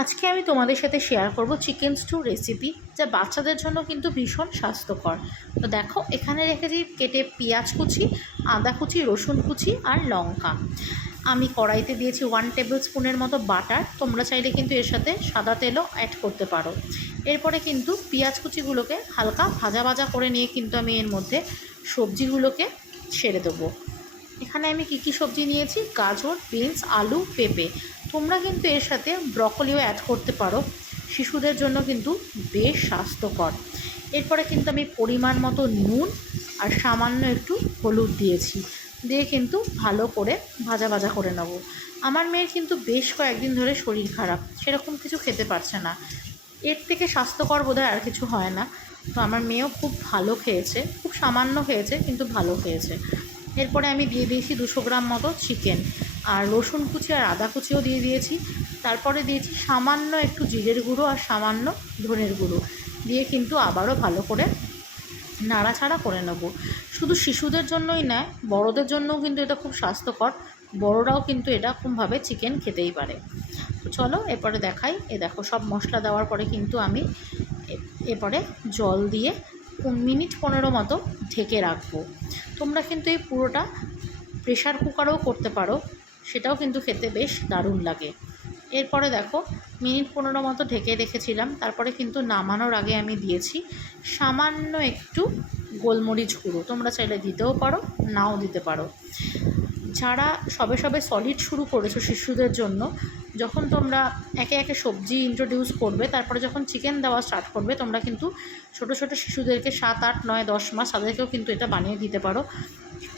আজকে আমি তোমাদের সাথে শেয়ার করব চিকেন স্টু রেসিপি, যা বাচ্চাদের জন্য কিন্তু ভীষণ স্বাস্থ্যকর। তো দেখো, এখানে রেখেছি কেটে পেঁয়াজ কুচি, আদা কুচি, রসুন কুচি আর লঙ্কা। আমি কড়াইতে দিয়েছি 1 টেবিল স্পুনের মতো বাটার। তোমরা চাইলে কিন্তু এর সাথে সাদা তেলও অ্যাড করতে পারো। এরপরে কিন্তু পেঁয়াজ কুচিগুলোকে হালকা ভাজা ভাজা করে নিয়ে কিন্তু আমি এর মধ্যে সবজিগুলোকে ছেড়ে দেবো। এখানে আমি কী সবজি নিয়েছি: গাজর, বিনস, আলু, পেঁপে। তোমরা কিন্তু এর সাথে ব্রকলিও অ্যাড করতে পারো, শিশুদের জন্য কিন্তু বেশ স্বাস্থ্যকর। এরপরে কিন্তু আমি পরিমাণ মতো নুন আর সামান্য একটু হলুদ দিয়েছি, দিয়ে কিন্তু ভালো করে ভাজা ভাজা করে নেব। আমার মেয়ের কিন্তু বেশ কয়েকদিন ধরে শরীর খারাপ, সেরকম কিছু খেতে পারছে না। এর থেকে স্বাস্থ্যকর বোধহয় আর কিছু হয় না। তো আমার মেয়েও খুব ভালো খেয়েছে, খুব সামান্য খেয়েছে কিন্তু ভালো খেয়েছে। এরপরে আমি দিয়ে দিয়েছি 200 গ্রাম মতো চিকেন, আর রসুন কুচি আর আদা কুচিও দিয়ে দিয়েছি। তারপরে দিয়েছি সামান্য একটু জিরের গুঁড়ো আর সামান্য ধনের গুঁড়ো, দিয়ে কিন্তু আবারও ভালো করে নাড়াচাড়া করে নেব। শুধু শিশুদের জন্যই নয়, বড়দের জন্যও কিন্তু এটা খুব স্বাস্থ্যকর। বড়রাও কিন্তু এটা খুবভাবে চিকেন খেতেই পারে। তো চলো এরপরে দেখাই। দেখো, সব মশলা দেওয়ার পরে কিন্তু আমি এরপরে জল দিয়ে 15 মিনিট মতো ঢেকে রাখবো। তোমরা কিন্তু এই পুরোটা প্রেশার কুকারেও করতে পারো, সেটাও কিন্তু খেতে বেশ দারুণ লাগে। এরপরে দেখো, 15 মিনিট মতো ঢেকে রেখেছিলাম। তারপরে কিন্তু নামানোর আগে আমি দিয়েছি সামান্য একটু গোলমরিচ গুঁড়ো। তোমরা চাইলে দিতেও পারো, নাও দিতে পারো। যারা সবে সবে সলিড শুরু করেছো শিশুদের জন্য, যখন তোমরা একে একে সবজি ইন্ট্রোডিউস করবে, তারপরে যখন চিকেন দেওয়া স্টার্ট করবে, তোমরা কিন্তু ছোটো ছোটো শিশুদেরকে 7, 8, 9, 10 মাস তাদেরকেও কিন্তু এটা বানিয়ে দিতে পারো।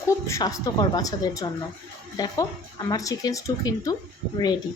খুব স্বাস্থ্যকর বাচ্চাদের জন্য। দেখো, আমার চিকেন স্টু কিন্তু রেডি।